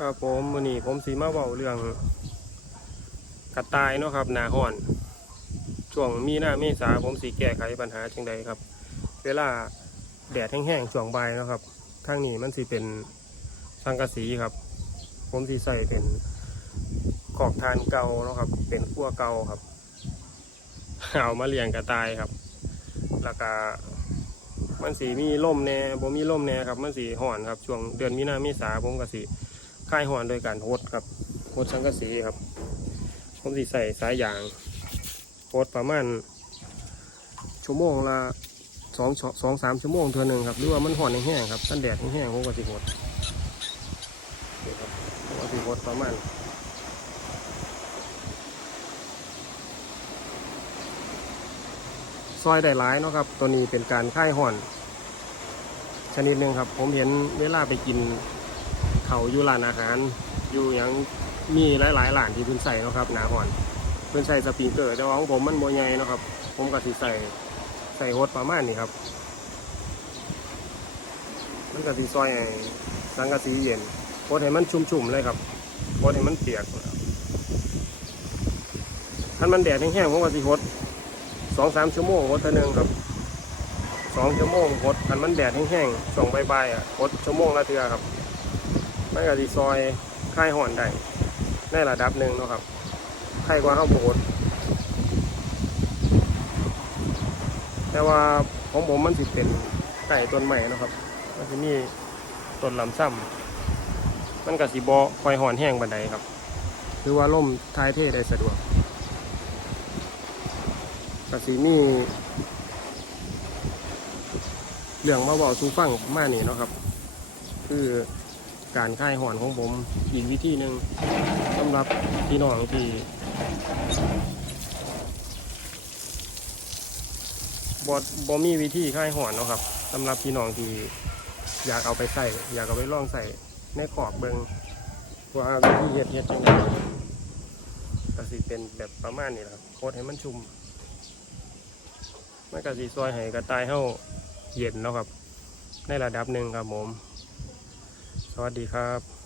ครับผมมือนี้ผมสีมาเว้าเรื่องกระต่ายเนาะครับหนาห้อน ช่วงมีหน้าเมษาผมสีแก้ไขปัญหาจังใดครับ เวลาแดดแห้งๆช่วงใบเนาะครับทางนี้มันสิเป็นสังกะสีครับ ผมสีใส่เป็นกอกทานเก่าเนาะครับ เป็นขั้วเก่าครับเอามาเลี้ยงกระต่ายครับ แล้วก็มันสีมีล่มแน่ผมมีล่มแน่ครับ มันสีห่อนครับ ช่วงเดือนมีนาเมษาผมก็สี ลายห่อนโดยการโฮดครับโฮดสังกะสีครับผมสีใส่สายยางโฮดประมาณชั่วโมงละสองชั่วสองสามชั่วโมงเท่านึงครับหรือว่ามันห่อนแห้งครับท่านแดดแห้งๆผมก็สีโฮดนี่ครับผมก็สีโฮดประมาณซอยได้หลายเนาะครับ ตัวนี้เป็นการค่ายห่อน ชนิดหนึ่งครับ ผมเห็นเวลาไปกิน เขาอยู่ร้านอาหาร อยู่ยังมีหลายๆร้านที่เพิ่นใส่เนาะครับหนาห่อนเพิ่นใส่สปริงเกอร์แต่ว่าของผมมันโมใหญ่เนาะครับ ผมก็สิใส่ใส่โฮดประมาณนี้ครับ มันก็สิซอยให้สังกะสีเย็นโฮดให้มันชุ่มๆเลยครับโฮดให้มันเปียกถ้ามันแดดแห้งๆผมก็สิโฮดสองสามชั่วโมงหดเท่านึงครับสองชั่วโมงหดอันมันแดดแห้งๆช่วงบ่ายๆอะหดชั่วโมงละเทือครับ มันก็สิซอยคลายห่อนได้ในระดับหนึ่งเนาะครับใครกว่าเข้าโบดแต่ว่าของผมมันสิเป็นไก่ต้นใหม่นะครับ มันจะมีต้นลำซ้ำมันก็สิบอคอยห่อนแห้งบันไดครับคือว่าล่มท้ายเทได้สะดวกกสีมีเรื่องมาบอกสูฟังมานี่เนาะครับ คือ การคลายหอนของผมอีกวิธีหนึ่งสำหรับพี่น้องที่บอดบอมีวิธีคลายหอนเนาะครับสำหรับพี่น้องที่อยากเอาไปใส่อยากเอาไปลองใส่ในขอบเบิงว่าวิธีเฮ็ดเฮ็ดจังไงก็สิเป็นแบบประมาณนี้แหละครับโคตรให้มันชุ่มมันก็สีซอยให้กระต่ายเฮาเย็นเนาะครับ ในระดับหนึ่งครับผม สวัสดีครับ